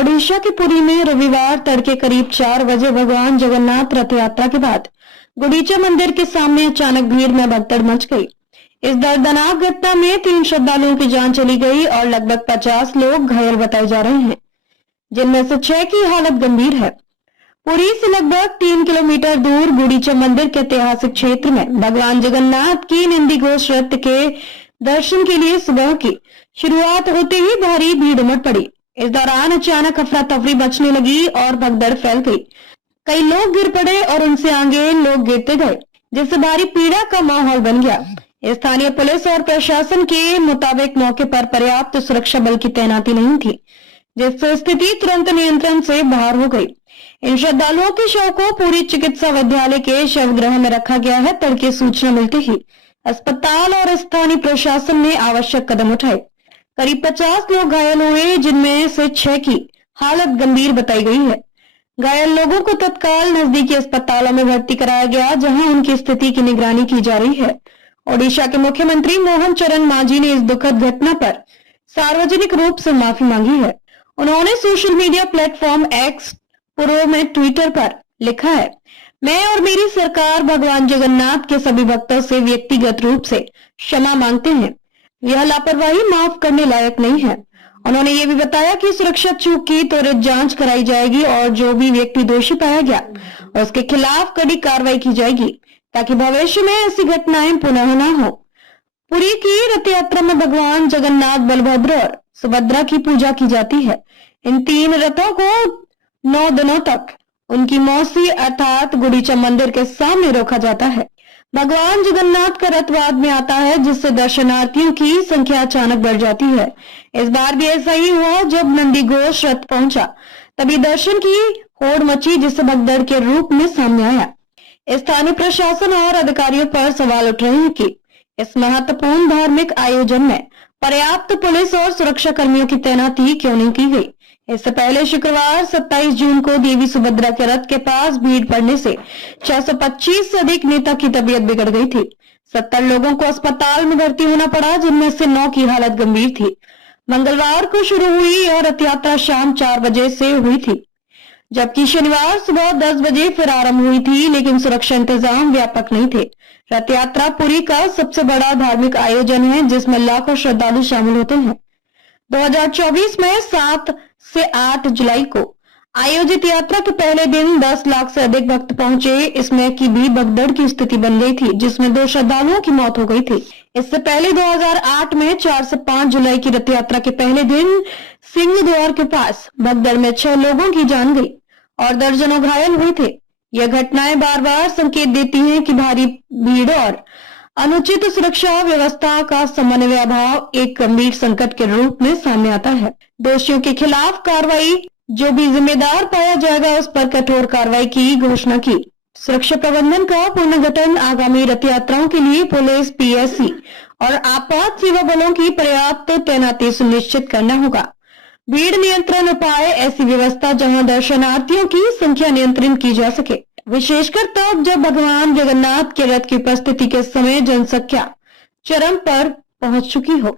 ओडिशा के पुरी में रविवार तड़के करीब 4 बजे भगवान जगन्नाथ रथ यात्रा के बाद गुंडीचा मंदिर के सामने अचानक भीड़ में भगदड़ मच गई। इस दर्दनाक घटना में 3 श्रद्धालुओं की जान चली गई और लगभग 50 लोग घायल बताए जा रहे हैं, जिनमें से 6 की हालत गंभीर है। पुरी से लगभग 3 किलोमीटर दूर गुंडीचा मंदिर के ऐतिहासिक क्षेत्र में भगवान जगन्नाथ की नंदीघोष रथ के दर्शन के लिए सुबह की शुरुआत होते ही भारी भीड़ उमड़ पड़ी। इस दौरान अचानक अफरा तफरी मचने लगी और भगदड़ फैल गई। कई लोग गिर पड़े और उनसे आगे लोग गिरते गए, जिससे भारी पीड़ा का माहौल बन गया। स्थानीय पुलिस और प्रशासन के मुताबिक मौके पर पर्याप्त सुरक्षा बल की तैनाती नहीं थी, जिससे स्थिति तुरंत नियंत्रण से बाहर हो गई। इन श्रद्धालुओं के शव को पुरी चिकित्सा विद्यालय के शवगृह में रखा गया है। तड़के सूचना मिलते ही अस्पताल और स्थानीय प्रशासन ने आवश्यक कदम उठाए। करीब 50 लोग घायल हुए, जिनमें से 6 की हालत गंभीर बताई गई है। घायल लोगों को तत्काल नजदीकी अस्पतालों में भर्ती कराया गया, जहां उनकी स्थिति की निगरानी की जा रही है। ओडिशा के मुख्यमंत्री मोहन चरण मांझी ने इस दुखद घटना पर सार्वजनिक रूप से माफी मांगी है। उन्होंने social media platform x pro में ट्विटर पर लिखा है, मैं और मेरी सरकार भगवान जगन्नाथ के सभी भक्तों से व्यक्तिगत रूप से क्षमा मांगते हैं। यह लापरवाही माफ करने लायक नहीं है। उन्होंने ये भी बताया कि सुरक्षा चूक की त्वरित जांच कराई जाएगी और जो भी व्यक्ति दोषी पाया गया उसके खिलाफ कड़ी कार्रवाई की जाएगी, ताकि भविष्य में ऐसी घटनाएं पुनः न हो। पुरी की रथ यात्रा में भगवान जगन्नाथ, बलभद्र और सुभद्रा की पूजा की जाती है। इन 3 रथों को 9 दिनों तक उनकी मौसी अर्थात गुंडीचा मंदिर के सामने रोका जाता है। भगवान जगन्नाथ का रथ बाद में आता है, जिससे दर्शनार्थियों की संख्या अचानक बढ़ जाती है। इस बार भी ऐसा ही हुआ। जब नंदीघोष रथ पहुंचा तभी दर्शन की होड़ मची, जिससे भगदड़ के रूप में सामने आया। स्थानीय प्रशासन और अधिकारियों पर सवाल उठ रहे हैं कि इस महत्वपूर्ण धार्मिक आयोजन में पर्याप्त पुलिस और सुरक्षा कर्मियों की तैनाती क्यों नहीं की गई। इससे पहले शुक्रवार 27 जून को देवी सुभद्रा के रथ के पास भीड़ पड़ने से 625 से अधिक नेता की तबीयत बिगड़ गई थी। 70 लोगों को अस्पताल में भर्ती होना पड़ा, जिनमें से 9 की हालत गंभीर थी। मंगलवार को शुरू हुई और रथ यात्रा शाम 4 बजे से हुई थी, जबकि शनिवार सुबह 10 बजे फिर आरंभ हुई थी, लेकिन सुरक्षा इंतजाम व्यापक नहीं थे। रथ यात्रा पुरी का सबसे बड़ा धार्मिक आयोजन है, जिसमें लाखों श्रद्धालु शामिल होते हैं। 2024 में 7 से 8 जुलाई को आयोजित यात्रा के पहले दिन 10 लाख से अधिक भक्त पहुंचे। इसमें की भी भगदड़ की स्थिति बन गई थी, जिसमें 2 श्रद्धालुओं की मौत हो गई थी। इससे पहले 2008 में 4 से 5 जुलाई की रथ यात्रा के पहले दिन सिंह द्वार के पास भगदड़ में 6 लोगों की जान गई और दर्जनों घायल हुए थे। यह घटनाएं बार बार संकेत देती हैं कि भारी भीड़ और अनुचित सुरक्षा व्यवस्था का समन्वय अभाव एक गंभीर संकट के रूप में सामने आता है। दोषियों के खिलाफ कार्रवाई, जो भी जिम्मेदार पाया जाएगा उस पर कठोर कार्रवाई की घोषणा की। सुरक्षा प्रबंधन का पुनर्गठन, आगामी रथ यात्राओं के लिए पुलिस, पीएससी और आपात सेवा बलों की पर्याप्त तैनाती सुनिश्चित करना होगा। भीड़ नियंत्रण उपाय, ऐसी व्यवस्था जहां दर्शनार्थियों की संख्या नियंत्रित की जा सके, विशेषकर तब जब भगवान जगन्नाथ के रथ की उपस्थिति के समय जनसंख्या चरम पर पहुंच चुकी हो।